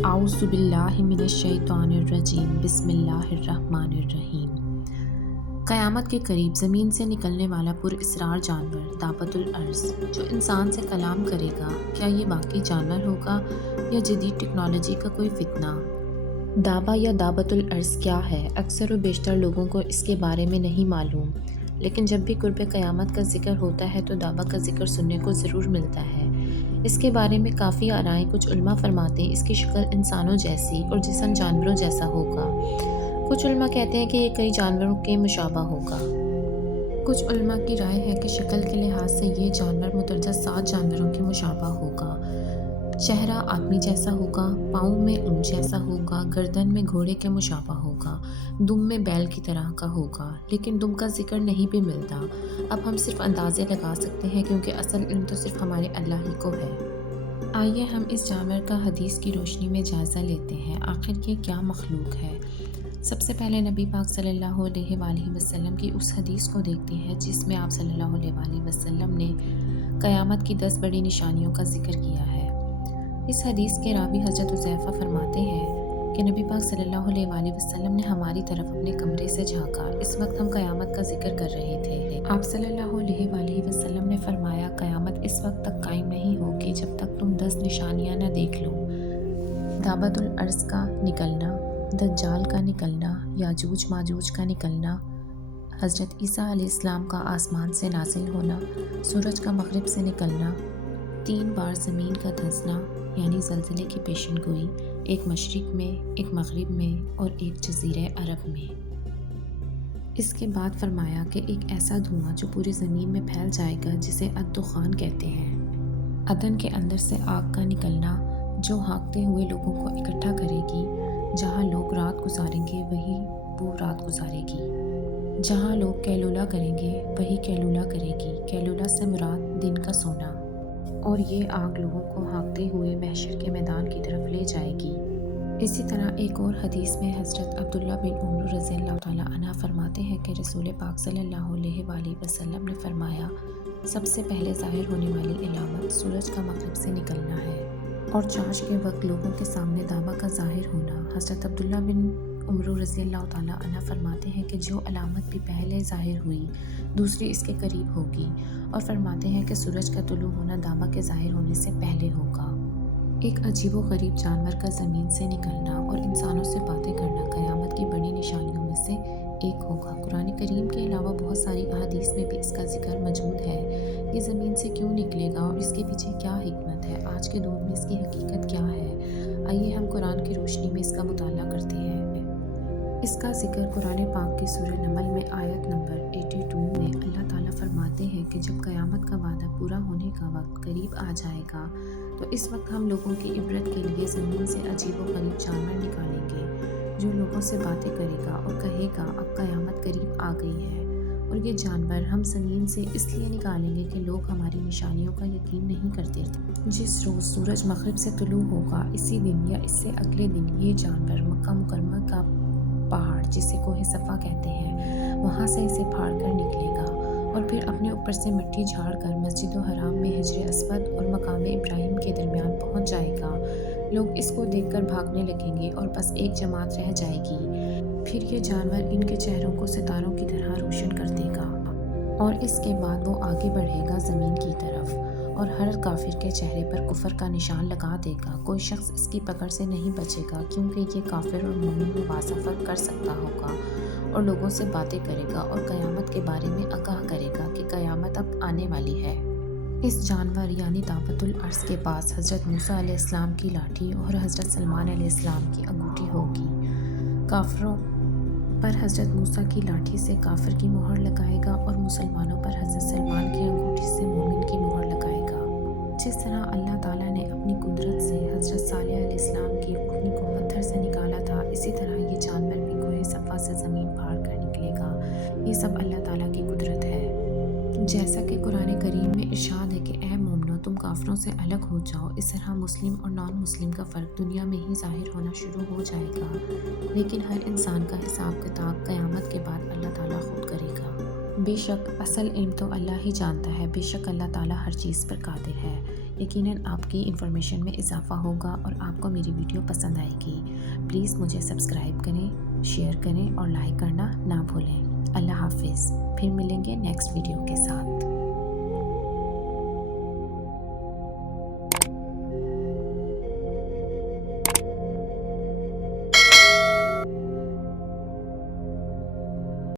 اعوذ باللہ من الشیطان الرجیم بسم اللہ الرحمن الرحیم۔ قیامت کے قریب زمین سے نکلنے والا پر اسرار جانور دابۃ الارض جو انسان سے کلام کرے گا، کیا یہ واقعی جانور ہوگا یا جدید ٹیکنالوجی کا کوئی فتنہ؟ دابہ یا دابۃ الارض کیا ہے؟ اکثر و بیشتر لوگوں کو اس کے بارے میں نہیں معلوم، لیکن جب بھی قرب قیامت کا ذکر ہوتا ہے تو دابہ کا ذکر سننے کو ضرور ملتا ہے۔ اس کے بارے میں کافی آرائیں، کچھ علماء فرماتے ہیں اس کی شکل انسانوں جیسی اور جسم جانوروں جیسا ہوگا۔ کچھ علماء کہتے ہیں کہ یہ کئی جانوروں کے مشابہ ہوگا۔ کچھ علماء کی رائے ہے کہ شکل کے لحاظ سے یہ جانور متعدد 7 جانوروں کے مشابہ ہوگا۔ چہرہ آدمی جیسا ہوگا، پاؤں میں اونٹ جیسا ہوگا، گردن میں گھوڑے کے مشابہ ہوگا، دم میں بیل کی طرح کا ہوگا، لیکن دم کا ذکر نہیں بھی ملتا۔ اب ہم صرف اندازے لگا سکتے ہیں کیونکہ اصل علم تو صرف ہمارے اللہ ہی کو ہے۔ آئیے ہم اس جانور کا حدیث کی روشنی میں جائزہ لیتے ہیں، آخر یہ کیا مخلوق ہے۔ سب سے پہلے نبی پاک صلی اللہ علیہ وآلہ وسلم کی اس حدیث کو دیکھتے ہیں جس میں آپ صلی اللہ علیہ وآلہ وسلم نے قیامت کی 10 بڑی نشانیوں کا ذکر کیا ہے۔ اس حدیث کے راوی حضرت حذیفہ فرماتے ہیں کہ نبی پاک صلی اللہ علیہ وآلہ وسلم نے ہماری طرف اپنے کمرے سے جھانکا، اس وقت ہم قیامت کا ذکر کر رہے تھے۔ آپ صلی اللہ علیہ وآلہ وسلم نے فرمایا، قیامت اس وقت تک قائم نہیں ہوگی جب تک تم 10 نشانیاں نہ دیکھ لو۔ دابۃ الارض کا نکلنا، دجال کا نکلنا، یاجوج ماجوج کا نکلنا، حضرت عیسیٰ علیہ السلام کا آسمان سے نازل ہونا، سورج کا مغرب سے نکلنا، 3 بار زمین کا دھنسنا یعنی زلزلے کی پیشن گوئی، ایک مشرق میں، ایک مغرب میں اور ایک جزیرہ عرب میں۔ اس کے بعد فرمایا کہ ایک ایسا دھواں جو پوری زمین میں پھیل جائے گا جسے الدخان کہتے ہیں، عدن کے اندر سے آگ کا نکلنا جو ہانکتے ہوئے لوگوں کو اکٹھا کرے گی، جہاں لوگ رات گزاریں گے وہی وہ رات گزارے گی، جہاں لوگ کیلولہ کریں گے وہی کیلولہ کرے گی، کیلولہ سے مراد دن کا سونا، اور یہ آگ لوگوں کو ہانکتے ہوئے محشر کے میدان کی طرف لے جائے گی۔ اسی طرح ایک اور حدیث میں حضرت عبداللہ بن عمر رضی اللہ تعالیٰ عنہ فرماتے ہیں کہ رسول پاک صلی اللہ علیہ وآلہ وسلم نے فرمایا، سب سے پہلے ظاہر ہونے والی علامت سورج کا مغرب سے نکلنا ہے اور چاش کے وقت لوگوں کے سامنے دابہ کا ظاہر ہونا۔ حضرت عبداللہ بن عمر رضی اللہ تعالیٰ عنہ فرماتے ہیں کہ جو علامت بھی پہلے ظاہر ہوئی دوسری اس کے قریب ہوگی، اور فرماتے ہیں کہ سورج کا طلوع ہونا دابہ کے ظاہر ہونے سے پہلے ہوگا۔ ایک عجیب و غریب جانور کا زمین سے نکلنا اور انسانوں سے باتیں کرنا قیامت کی بڑی نشانیوں میں سے ایک ہوگا۔ قرآن کریم کے علاوہ بہت ساری احادیث میں بھی اس کا ذکر موجود ہے۔ یہ زمین سے کیوں نکلے گا اور اس کے پیچھے کیا حکمت ہے؟ آج کے دور میں اس کی حقیقت کیا ہے؟ آئیے ہم قرآن کی روشنی میں اس کا مطالعہ کرتے ہیں۔ اس کا ذکر قرآن پاک کی سورہ نمل میں آیت نمبر 82 میں اللہ تعالیٰ فرماتے ہیں کہ جب قیامت کا وعدہ پورا ہونے کا وقت قریب آ جائے گا تو اس وقت ہم لوگوں کی عبرت کے لیے زمین سے عجیب و غریب جانور نکالیں گے جو لوگوں سے باتیں کرے گا اور کہے گا اب قیامت قریب آ گئی ہے، اور یہ جانور ہم زمین سے اس لیے نکالیں گے کہ لوگ ہماری نشانیوں کا یقین نہیں کرتے تھے۔ جس روز سورج مغرب سے طلوع ہوگا اسی دن یا اس سے اگلے دن یہ جانور مکہ مکرمہ کا پہاڑ جسے کوہ صفا کہتے ہیں وہاں سے اسے پھاڑ کر نکلے گا اور پھر اپنے اوپر سے مٹی جھاڑ کر مسجد الحرام میں حجر اسود اور مقام ابراہیم کے درمیان پہنچ جائے گا۔ لوگ اس کو دیکھ کر بھاگنے لگیں گے اور بس ایک جماعت رہ جائے گی۔ پھر یہ جانور ان کے چہروں کو ستاروں کی طرح روشن کر دے گا اور اس کے بعد وہ آگے بڑھے گا زمین کی طرف اور ہر کافر کے چہرے پر کفر کا نشان لگا دے گا۔ کوئی شخص اس کی پکڑ سے نہیں بچے گا کیونکہ یہ کافر اور مومن میں واضح فرق کر سکتا ہوگا اور لوگوں سے باتیں کرے گا اور قیامت کے بارے میں آگاہ کرے گا کہ قیامت اب آنے والی ہے۔ اس جانور یعنی دابۃ الارض کے پاس حضرت موسیٰ علیہ السلام کی لاٹھی اور حضرت سلمان علیہ السلام کی انگوٹھی ہوگی۔ کافروں پر حضرت موسیٰ کی لاٹھی سے کافر کی مہر لگائے گا اور مسلمانوں پر حضرت سلمان کی انگوٹھی سے مومن کی مہر لگائے گا۔ جس طرح اللہ تعالیٰ نے اپنی قدرت سے حضرت صالح علیہ السلام کی اونٹنی کو پتھر سے نکالا تھا، اسی طرح یہ جانور بھی کوہ صفا سے زمین پھاڑ کر نکلے گا۔ یہ سب اللہ تعالیٰ کی قدرت ہے۔ جیسا کہ قرآن کریم میں ارشاد ہے کہ اے مومنو تم کافروں سے الگ ہو جاؤ، اس طرح مسلم اور نان مسلم کا فرق دنیا میں ہی ظاہر ہونا شروع ہو جائے گا، لیکن ہر انسان کا حساب کتاب قیامت کے بعد اللہ تعالیٰ خود کرے گا۔ بے شک اصل علم تو اللہ ہی جانتا ہے، بے شک اللہ تعالیٰ ہر چیز پر قادر ہے۔ یقیناً آپ کی انفارمیشن میں اضافہ ہوگا اور آپ کو میری ویڈیو پسند آئے گی۔ پلیز مجھے سبسکرائب کریں، شیئر کریں اور لائک کرنا نہ بھولیں۔ اللہ حافظ، پھر ملیں گے نیکسٹ ویڈیو کے ساتھ۔